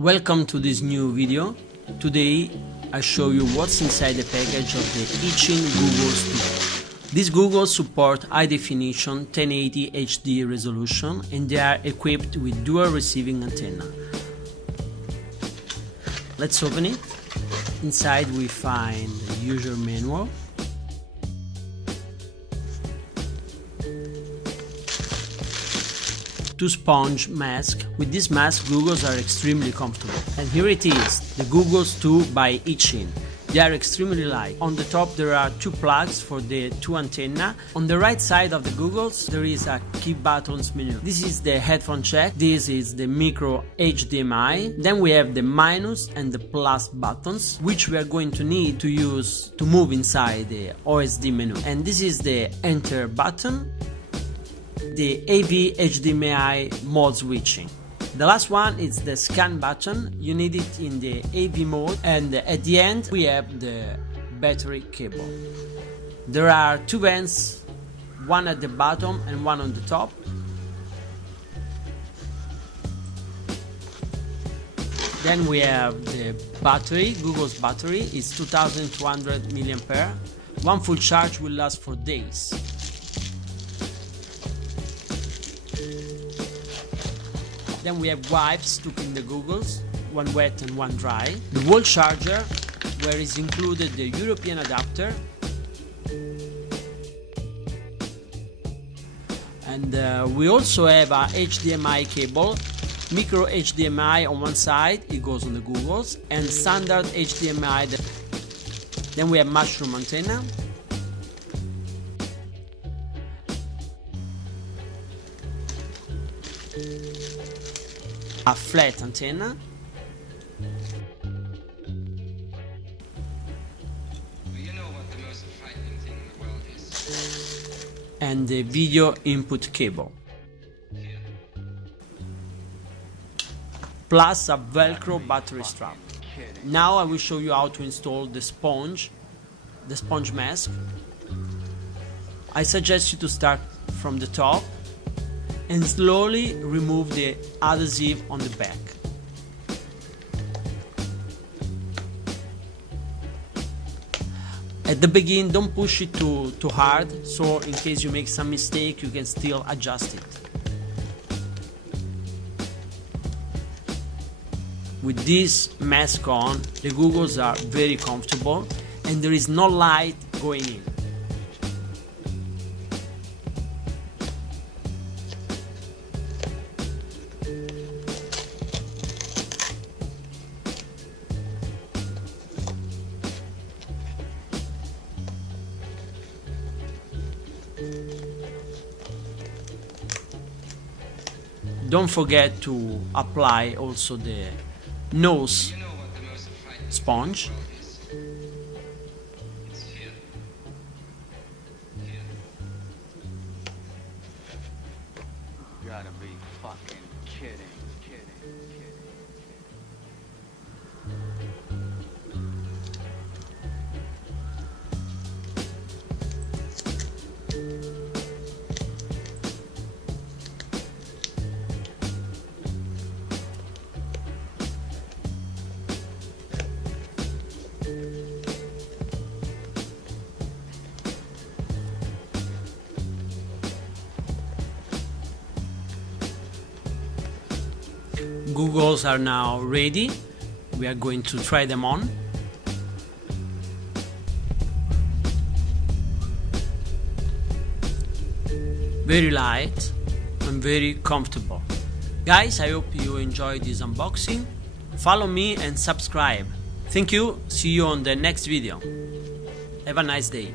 Welcome to this new video. Today I show you what's inside the package of the Eachine Googles 2. These goggles support high definition 1080 HD resolution and they are equipped with dual receiving antenna. Let's open it. Inside we find the user manual, two sponge masks. With this mask, goggles are extremely comfortable. And here it is, the Googles 2 by Eachine. They are extremely light. On the top there are two plugs for the two antenna. On the right side of the goggles there is a key buttons menu. This is the headphone jack, this is the micro HDMI, then we have the minus and the plus buttons, which we are going to need to use to move inside the OSD menu. And this is the enter button, the AV HDMI mode switching. The last one is the scan button. You need it in the AV mode, and at the end we have the battery cable. There are two vents, one at the bottom and one on the top. Then we have the battery. Google's battery is 2200 mAh. One full charge will last for days. Then we have wipes to clean the goggles, one wet and one dry. The wall charger, where is included the European adapter. And we also have a HDMI cable, micro HDMI on one side, it goes on the goggles, and standard HDMI. Then we have mushroom antenna. A flat antenna, and the video input cable, plus a Velcro battery strap. Now I will show you how to install the sponge mask. I suggest you to start from the top and slowly remove the adhesive on the back. At the beginning, don't push it too hard, so in case you make some mistake you can still adjust it. With this mask on, the goggles are very comfortable and there is no light going in. Don't forget to apply also the nose sponge. You gotta be fucking kidding. Goggles are now ready. We are going to try them on. Very light and very comfortable. Guys, I hope you enjoyed this unboxing. Follow me and subscribe. Thank you. See you on the next video. Have a nice day.